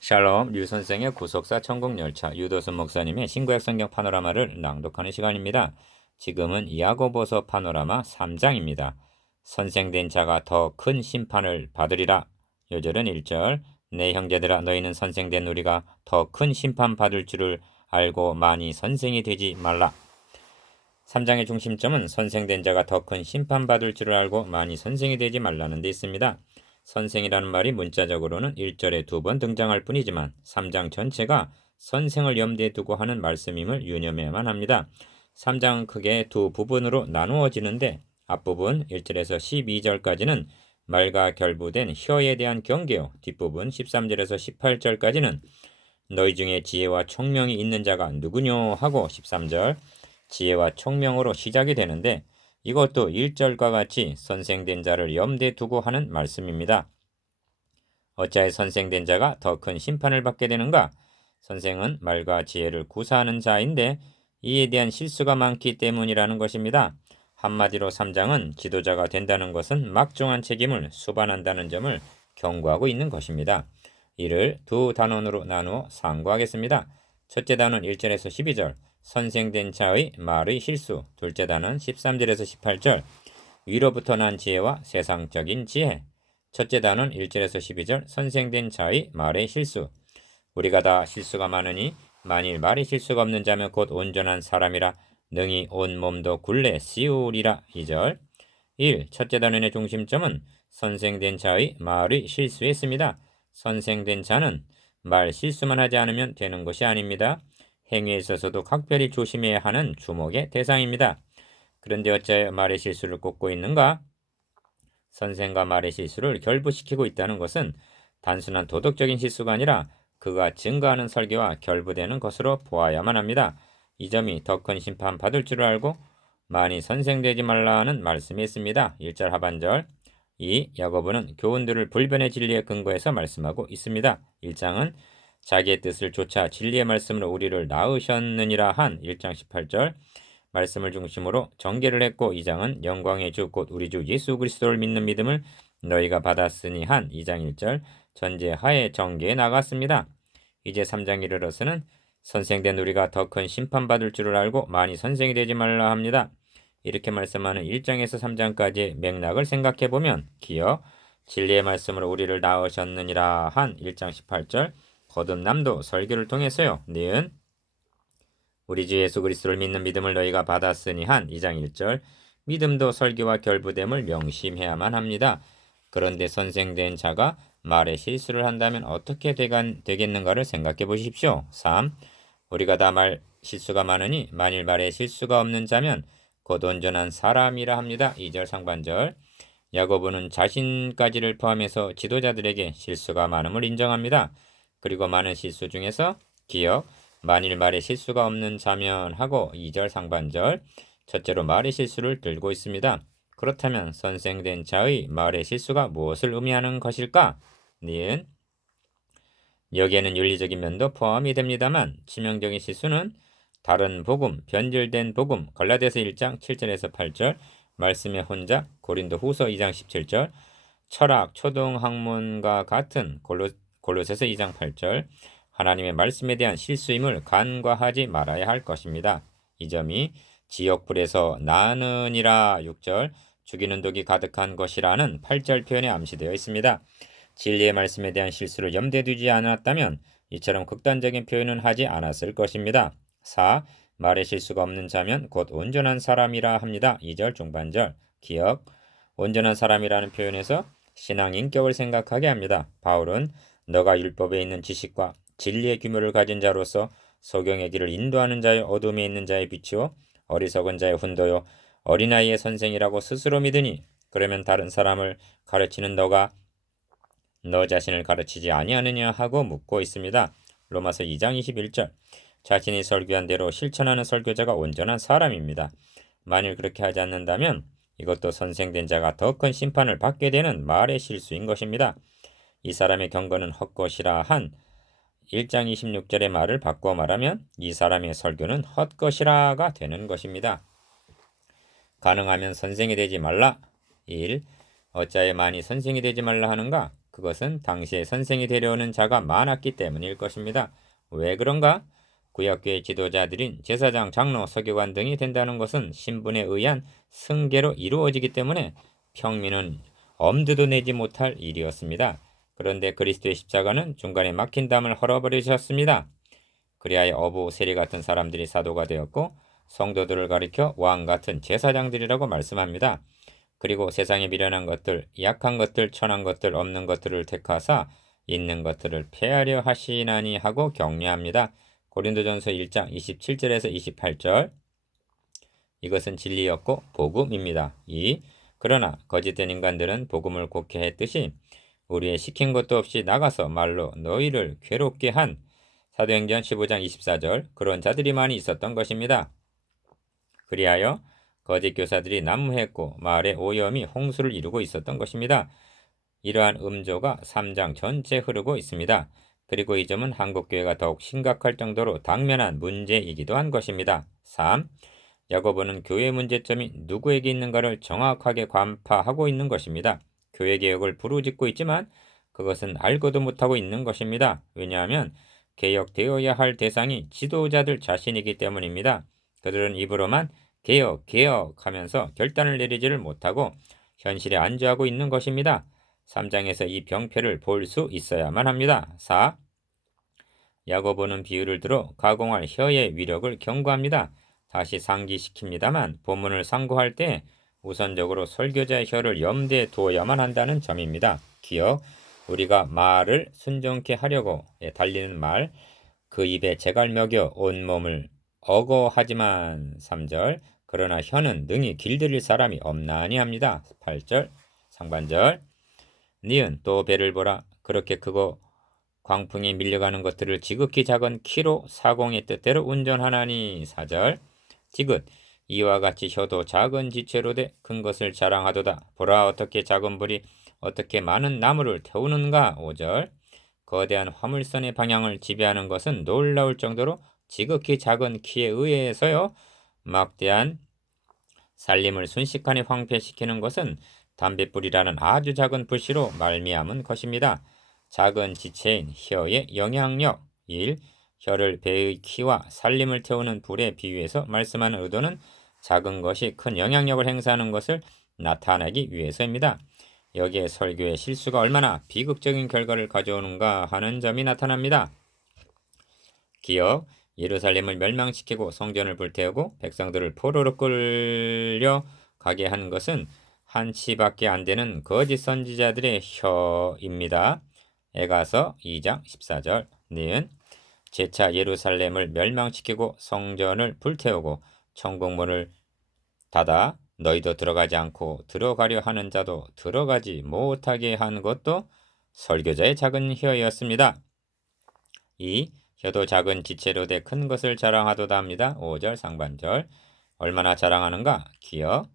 샬롬 류 선생의 구속사 천국열차 유도순 목사님의 신구약 성경 파노라마를 낭독하는 시간입니다. 지금은 야고보서 파노라마 3장입니다. 선생된 자가 더 큰 심판을 받으리라. 요절은 1절 내 형제들아 너희는 선생된 우리가 더 큰 심판 받을 줄을 알고 많이 선생이 되지 말라. 3장의 중심점은 선생된 자가 더 큰 심판받을 줄을 알고 많이 선생이 되지 말라는 데 있습니다. 선생이라는 말이 문자적으로는 1절에 2번 등장할 뿐이지만 3장 전체가 선생을 염두에 두고 하는 말씀임을 유념해야만 합니다. 3장은 크게 두 부분으로 나누어지는데 앞부분 1절에서 12절까지는 말과 결부된 혀에 대한 경계요, 뒷부분 13절에서 18절까지는 너희 중에 지혜와 총명이 있는 자가 누구뇨 하고 13절 지혜와 총명으로 시작이 되는데 이것도 1절과 같이 선생된 자를 염두에 두고 하는 말씀입니다. 어찌하여 선생된 자가 더 큰 심판을 받게 되는가? 선생은 말과 지혜를 구사하는 자인데 이에 대한 실수가 많기 때문이라는 것입니다. 한마디로 3장은 지도자가 된다는 것은 막중한 책임을 수반한다는 점을 경고하고 있는 것입니다. 이를 두 단원으로 나누어 상고하겠습니다. 첫째 단원 1절에서 12절 선생된 자의 말의 실수, 둘째 단원 13절에서 18절 위로부터 난 지혜와 세상적인 지혜. 첫째 단원 1절에서 12절 선생된 자의 말의 실수. 우리가 다 실수가 많으니 만일 말이 실수가 없는 자면 곧 온전한 사람이라 능히 온 몸도 굴레 씌우리라. 2절 1. 첫째 단원의 중심점은 선생된 자의 말의 실수에 있습니다. 선생된 자는 말 실수만 하지 않으면 되는 것이 아닙니다. 행위에 있어서도 각별히 조심해야 하는 주목의 대상입니다. 그런데 어찌하여 말의 실수를 꼽고 있는가? 선생과 말의 실수를 결부시키고 있다는 것은 단순한 도덕적인 실수가 아니라 그가 증거하는 설교와 결부되는 것으로 보아야만 합니다. 이 점이 더 큰 심판 받을 줄을 알고 많이 선생되지 말라는 말씀이 있습니다. 1절 하반절 2. 야고보는 교훈들을 불변의 진리에 근거해서 말씀하고 있습니다. 1장은 자기의 뜻을 좇아 진리의 말씀으로 우리를 낳으셨느니라 한 1장 18절 말씀을 중심으로 전개를 했고 2장은 영광의 주 곧 우리 주 예수 그리스도를 믿는 믿음을 너희가 받았으니 한 2장 1절 전제하에 전개해 나갔습니다. 이제 3장 이르러서는 선생된 우리가 더 큰 심판받을 줄을 알고 많이 선생이 되지 말라 합니다. 이렇게 말씀하는 1장에서 3장까지의 맥락을 생각해보면 기어 진리의 말씀으로 우리를 낳으셨느니라 한 1장 18절 거듭남도 설교를 통해서요. 니은 우리 주 예수 그리스도를 믿는 믿음을 너희가 받았으니 한 2장 1절 믿음도 설교와 결부됨을 명심해야만 합니다. 그런데 선생된 자가 말에 실수를 한다면 어떻게 되겠는가를 생각해 보십시오. 3. 우리가 다 말 실수가 많으니 만일 말에 실수가 없는 자면 곧 온전한 사람이라 합니다. 2절 상반절 야고보는 자신까지를 포함해서 지도자들에게 실수가 많음을 인정합니다. 그리고 많은 실수 중에서 기억, 만일 말에 실수가 없는 자면 하고 2절 상반절 첫째로 말의 실수를 들고 있습니다. 그렇다면 선생된 자의 말의 실수가 무엇을 의미하는 것일까? 니은 여기에는 윤리적인 면도 포함이 됩니다만 치명적인 실수는 다른 복음, 변질된 복음, 갈라디아서 1장 7절에서 8절 말씀의 혼자, 고린도 후서 2장 17절 철학, 초등학문과 같은 골로새서 2장 8절 하나님의 말씀에 대한 실수임을 간과하지 말아야 할 것입니다. 이 점이 지옥불에서 나느니라 6절 죽이는 독이 가득한 것이라는 8절 표현에 암시되어 있습니다. 진리의 말씀에 대한 실수를 염두에 두지 않았다면 이처럼 극단적인 표현은 하지 않았을 것입니다. 4. 말의 실수가 없는 자면 곧 온전한 사람이라 합니다. 2절 중반절 기억 온전한 사람이라는 표현에서 신앙 인격을 생각하게 합니다. 바울은 너가 율법에 있는 지식과 진리의 규모를 가진 자로서 소경의 길을 인도하는 자의 어둠에 있는 자의 빛이요 어리석은 자의 훈도요 어린아이의 선생이라고 스스로 믿으니 그러면 다른 사람을 가르치는 너가 너 자신을 가르치지 아니하느냐 하고 묻고 있습니다. 로마서 2장 21절 자신이 설교한 대로 실천하는 설교자가 온전한 사람입니다. 만일 그렇게 하지 않는다면 이것도 선생된 자가 더 큰 심판을 받게 되는 말의 실수인 것입니다. 이 사람의 경건은 헛것이라 한 1장 26절의 말을 바꿔 말하면 이 사람의 설교는 헛것이라가 되는 것입니다. 가능하면 선생이 되지 말라. 1. 어찌하여 많이 선생이 되지 말라 하는가? 그것은 당시에 선생이 되려오는 자가 많았기 때문일 것입니다. 왜 그런가? 구약교회 지도자들인 제사장, 장로, 서기관 등이 된다는 것은 신분에 의한 승계로 이루어지기 때문에 평민은 엄두도 내지 못할 일이었습니다. 그런데 그리스도의 십자가는 중간에 막힌 담을 헐어버리셨습니다. 그리하여 어부 세리 같은 사람들이 사도가 되었고 성도들을 가리켜 왕 같은 제사장들이라고 말씀합니다. 그리고 세상에 미련한 것들, 약한 것들, 천한 것들, 없는 것들을 택하사 있는 것들을 폐하려 하시나니 하고 격려합니다. 고린도전서 1장 27절에서 28절. 이것은 진리였고 복음입니다. 2. 그러나 거짓된 인간들은 복음을 곡해했듯이 우리의 시킨 것도 없이 나가서 말로 너희를 괴롭게 한 사도행전 15장 24절 그런 자들이 많이 있었던 것입니다. 그리하여 거짓 교사들이 난무했고 말의 오염이 홍수를 이루고 있었던 것입니다. 이러한 음조가 3장 전체 흐르고 있습니다. 그리고 이 점은 한국교회가 더욱 심각할 정도로 당면한 문제이기도 한 것입니다. 3. 야고보는 교회 문제점이 누구에게 있는가를 정확하게 간파하고 있는 것입니다. 교회 개혁을 부르짖고 있지만 그것은 알고도 못하고 있는 것입니다. 왜냐하면 개혁되어야 할 대상이 지도자들 자신이기 때문입니다. 그들은 입으로만 개혁하면서 결단을 내리지를 못하고 현실에 안주하고 있는 것입니다. 3장에서 이 병폐를 볼 수 있어야만 합니다. 4. 야고보는 비유를 들어 가공할 혀의 위력을 경고합니다. 다시 상기시킵니다만 본문을 상고할 때 우선적으로 설교자의 혀를 염두에 두어야만 한다는 점입니다. 기억, 우리가 말을 순종케 하려고 달리는 말, 그 입에 재갈 먹여 온몸을 어거하지만 3절 그러나 혀는 능히 길들일 사람이 없나니 합니다. 8절 상반절 니은 또 배를 보라 그렇게 크고 광풍이 밀려가는 것들을 지극히 작은 키로 사공의 뜻대로 운전하나니 4절 지긋 이와 같이 혀도 작은 지체로 돼 큰 것을 자랑하도다. 보라 어떻게 작은 불이 어떻게 많은 나무를 태우는가. 5절 거대한 화물선의 방향을 지배하는 것은 놀라울 정도로 지극히 작은 키에 의해서요. 막대한 살림을 순식간에 황폐시키는 것은 담뱃불이라는 아주 작은 불씨로 말미암은 것입니다. 작은 지체인 혀의 영향력 1. 혀를 배의 키와 살림을 태우는 불에 비유해서 말씀하는 의도는 작은 것이 큰 영향력을 행사하는 것을 나타내기 위해서입니다. 여기에 설교의 실수가 얼마나 비극적인 결과를 가져오는가 하는 점이 나타납니다. 기억, 예루살렘을 멸망시키고 성전을 불태우고 백성들을 포로로 끌려가게 한 것은 한치밖에 안 되는 거짓 선지자들의 혀입니다. 에가서 2장 14절 니은 재차 예루살렘을 멸망시키고 성전을 불태우고 천국문을 닫아 너희도 들어가지 않고 들어가려 하는 자도 들어가지 못하게 한 것도 설교자의 작은 혀였습니다. 2. 혀도 작은 지체로 돼 큰 것을 자랑하도다 합니다. 5절 상반절 얼마나 자랑하는가? 기억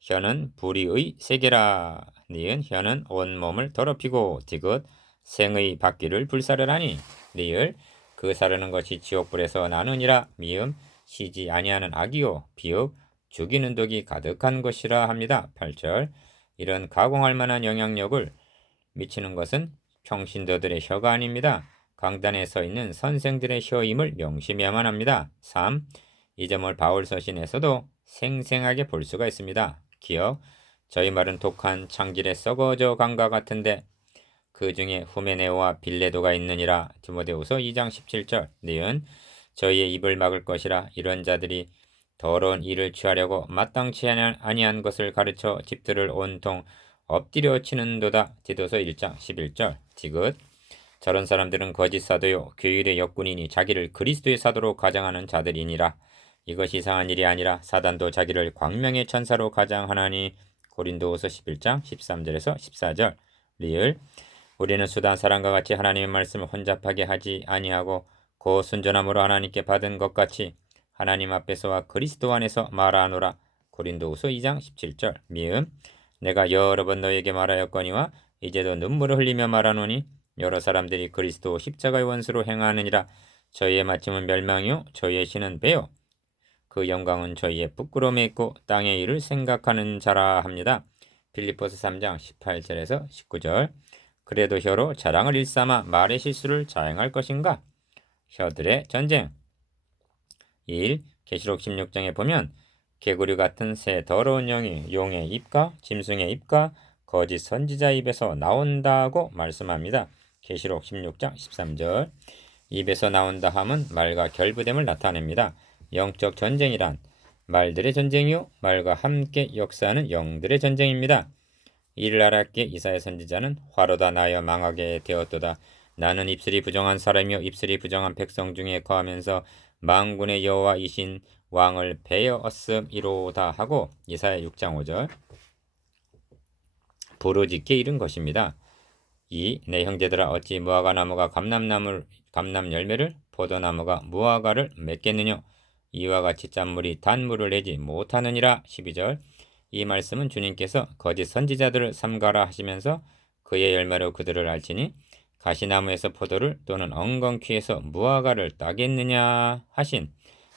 혀는 불의의 세계라. 니은 혀는 온몸을 더럽히고 디귿 생의 바퀴를 불사르라니. 리을 그 사르는 것이 지옥불에서 나느니라. 미음 쉬지 아니하는 악이요. 비읍 죽이는 독이 가득한 것이라 합니다. 8절 이런 가공할 만한 영향력을 미치는 것은 평신도들의 혀가 아닙니다. 강단에 서 있는 선생들의 혀임을 명심해야만 합니다. 3. 이 점을 바울 서신에서도 생생하게 볼 수가 있습니다. 기억 저희 말은 독한 창질에 썩어져 간과 같은데 그 중에 후메네오와 빌레도가 있느니라. 디모데후서 2장 17절 니은 저희의 입을 막을 것이라. 이런 자들이 더러운 일을 취하려고 마땅치 아니한 것을 가르쳐 집들을 온통 엎드려 치는도다. 디도서 1장 11절 디귿 저런 사람들은 거짓 사도요 교율의 역군이니 자기를 그리스도의 사도로 가장하는 자들이니라. 이것이 이상한 일이 아니라 사단도 자기를 광명의 천사로 가장하나니. 고린도후서 11장 13절에서 14절 리을 우리는 수단 사람과 같이 하나님의 말씀을 혼잡하게 하지 아니하고 고 순전함으로 하나님께 받은 것 같이 하나님 앞에서와 그리스도 안에서 말하노라. 고린도후서 2장 17절 미음 내가 여러 번 너에게 말하였거니와 이제도 눈물을 흘리며 말하노니 여러 사람들이 그리스도 십자가의 원수로 행하느니라. 저희의 마침은 멸망이요 저희의 신은 배요 그 영광은 저희의 부끄러움에 있고 땅의 일을 생각하는 자라 합니다. 빌립보서 3장 18절에서 19절 그래도 혀로 자랑을 일삼아 말의 실수를 자행할 것인가? 혀들의 전쟁. 1. 계시록 16장에 보면 개구리 같은 새 더러운 영이 용의 입과 짐승의 입과 거짓 선지자 입에서 나온다고 말씀합니다. 계시록 16장 13절. 입에서 나온다 함은 말과 결부됨을 나타냅니다. 영적 전쟁이란 말들의 전쟁이요 말과 함께 역사하는 영들의 전쟁입니다. 이를 알았기에 이사야 선지자는 화로다 나여 망하게 되었도다. 나는 입술이 부정한 사람이요 입술이 부정한 백성 중에 거하면서 만군의 여호와이신 왕을 베어었음이로다 하고 이사야 6장 5절 부르짖게 이른 것입니다. 2. 내 형제들아 어찌 무화과 나무가 감람 열매를 포도나무가 무화과를 맺겠느냐 이와 같이 짠물이 단물을 내지 못하느니라. 12절 이 말씀은 주님께서 거짓 선지자들을 삼가라 하시면서 그의 열매로 그들을 알지니 가시나무에서 포도를 또는 엉겅퀴에서 무화과를 따겠느냐 하신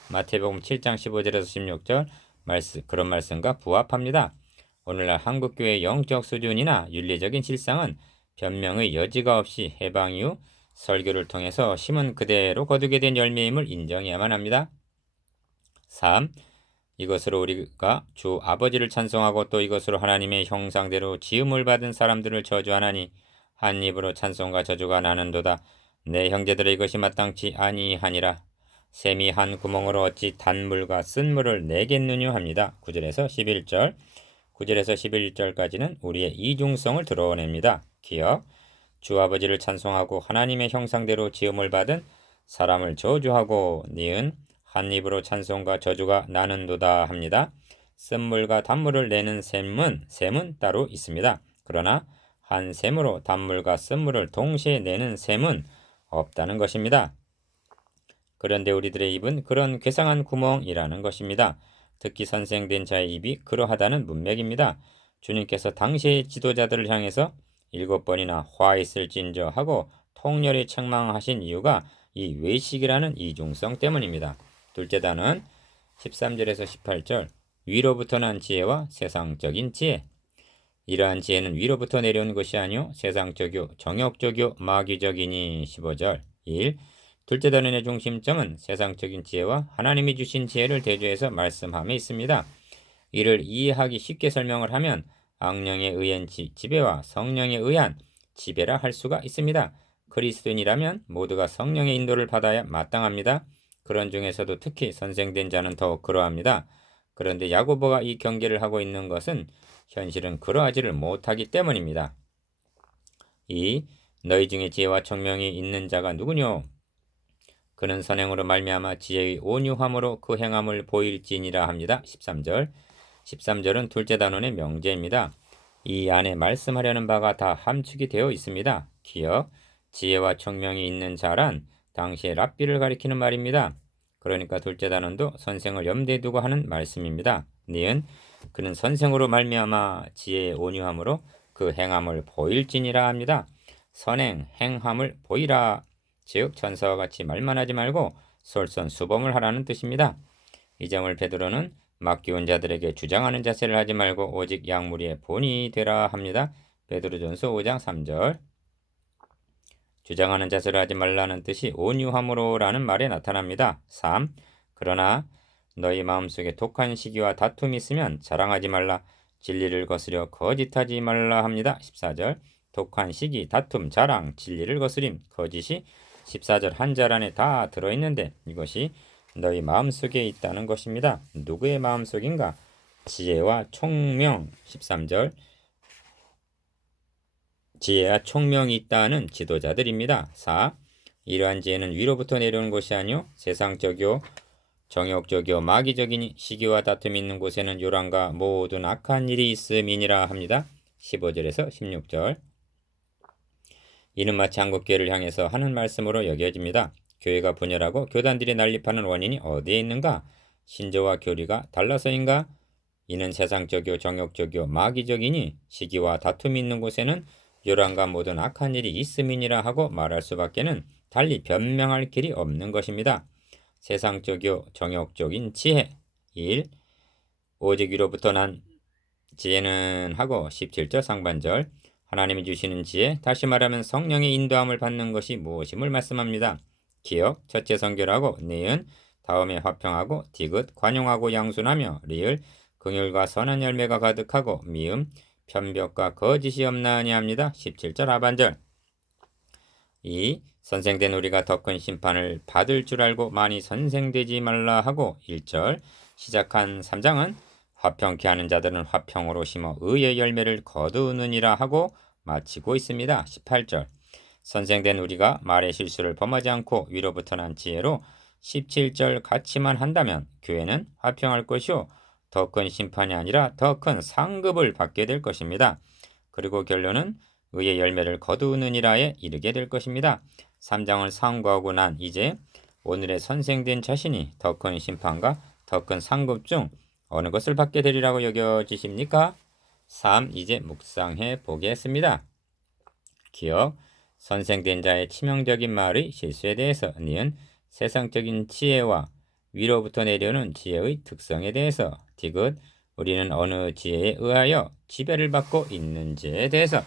마태복음 7장 15절에서 16절 그런 말씀과 부합합니다. 오늘날 한국교회의 영적 수준이나 윤리적인 실상은 변명의 여지가 없이 해방 이후 설교를 통해서 심은 그대로 거두게 된 열매임을 인정해야만 합니다. 3. 이것으로 우리가 주 아버지를 찬송하고 또 이것으로 하나님의 형상대로 지음을 받은 사람들을 저주하나니 한 입으로 찬송과 저주가 나는도다. 내 형제들아 이것이 마땅치 아니하니라. 샘이 한 구멍으로 어찌 단물과 쓴물을 내겠느냐 합니다. 9절에서 11절 9절에서 11절까지는 우리의 이중성을 드러냅니다. 기억 주 아버지를 찬송하고 하나님의 형상대로 지음을 받은 사람을 저주하고 니은 한 입으로 찬송과 저주가 나는도다 합니다. 쓴물과 단물을 내는 샘은 따로 있습니다. 그러나 한 샘으로 단물과 쓴물을 동시에 내는 샘은 없다는 것입니다. 그런데 우리들의 입은 그런 괴상한 구멍이라는 것입니다. 특히 선생된 자의 입이 그러하다는 문맥입니다. 주님께서 당시의 지도자들을 향해서 7번이나 화 있을진저 하고 통렬히 책망하신 이유가 이 외식이라는 이중성 때문입니다. 둘째 단은 13절에서 18절 위로부터 난 지혜와 세상적인 지혜. 이러한 지혜는 위로부터 내려온 것이 아니요 세상적이요 정욕적이요 마귀적이니. 15절 1. 둘째 단원의 중심점은 세상적인 지혜와 하나님이 주신 지혜를 대조해서 말씀함에 있습니다. 이를 이해하기 쉽게 설명을 하면 악령에 의한 지배와 성령에 의한 지배라 할 수가 있습니다. 그리스도인이라면 모두가 성령의 인도를 받아야 마땅합니다. 그런 중에서도 특히 선생된 자는 더욱 그러합니다. 그런데 야고보가 이 경계를 하고 있는 것은 현실은 그러하지를 못하기 때문입니다. 2. 너희 중에 지혜와 청명이 있는 자가 누구뇨? 그는 선행으로 말미암아 지혜의 온유함으로 그 행함을 보일지니라 합니다. 13절 13절은 둘째 단원의 명제입니다. 이 안에 말씀하려는 바가 다 함축이 되어 있습니다. 기억 지혜와 청명이 있는 자란 당시의 랍비를 가리키는 말입니다. 그러니까 둘째 단원도 선생을 염두에 두고 하는 말씀입니다. 니은 그는 선생으로 말미암아 지혜의 온유함으로 그 행함을 보일지니라 합니다. 선행, 행함을 보이라. 즉 천사와 같이 말만 하지 말고 솔선수범을 하라는 뜻입니다. 이 점을 베드로는 맡기운 자들에게 주장하는 자세를 하지 말고 오직 양무리의 본이 되라 합니다. 베드로전서 5장 3절 주장하는 자세를 하지 말라는 뜻이 온유함으로라는 말에 나타납니다. 3. 그러나 너희 마음속에 독한 시기와 다툼이 있으면 자랑하지 말라. 진리를 거스려 거짓하지 말라 합니다. 14절 독한 시기, 다툼, 자랑, 진리를 거스림, 거짓이 14절 한 절 안에 다 들어있는데 이것이 너희 마음속에 있다는 것입니다. 누구의 마음속인가? 지혜와 총명 13절 지혜와 총명이 있다는 지도자들입니다. 4. 이러한 지혜는 위로부터 내려오는 것이 아니요 세상적이요 정욕적이요 마귀적이니 시기와 다툼이 있는 곳에는 요란과 모든 악한 일이 있음이니라 합니다. 15절에서 16절 이는 마치 한국교회를 향해서 하는 말씀으로 여겨집니다. 교회가 분열하고 교단들이 난립하는 원인이 어디에 있는가? 신조와 교리가 달라서인가? 이는 세상적이요 정욕적이요 마귀적이니 시기와 다툼이 있는 곳에는 요란과 모든 악한 일이 있음이니라 하고 말할 수밖에는 달리 변명할 길이 없는 것입니다. 세상적이요 정욕적인 지혜 1. 오직 위로부터 난 지혜는 하고 17절 상반절 하나님이 주시는 지혜, 다시 말하면 성령의 인도함을 받는 것이 무엇임을 말씀합니다. 기억, 첫째 성결하고, 니은, 다음에 화평하고, 디귿, 관용하고 양순하며, 리을, 긍휼과 선한 열매가 가득하고, 미음, 편벽과 거짓이 없나니 합니다. 17절 하반절. 2. 선생된 우리가 더 큰 심판을 받을 줄 알고 많이 선생되지 말라 하고 1절. 시작한 3장은 화평케 하는 자들은 화평으로 심어 의의 열매를 거두느니라 하고 마치고 있습니다. 18절. 선생된 우리가 말의 실수를 범하지 않고 위로부터 난 지혜로 17절 같이만 한다면 교회는 화평할 것이요 더 큰 심판이 아니라 더 큰 상급을 받게 될 것입니다. 그리고 결론은 의의 열매를 거두느니라에 이르게 될 것입니다. 3장을 상고하고 난 이제 오늘의 선생된 자신이 더 큰 심판과 더 큰 상급 중 어느 것을 받게 되리라고 여겨지십니까? 3. 이제 묵상해 보겠습니다. 기억, 선생된 자의 치명적인 말의 실수에 대해서, 니은 세상적인 지혜와 위로부터 내려오는 지혜의 특성에 대해서, 디귿 우리는 어느 지혜에 의하여 지배를 받고 있는지에 대해서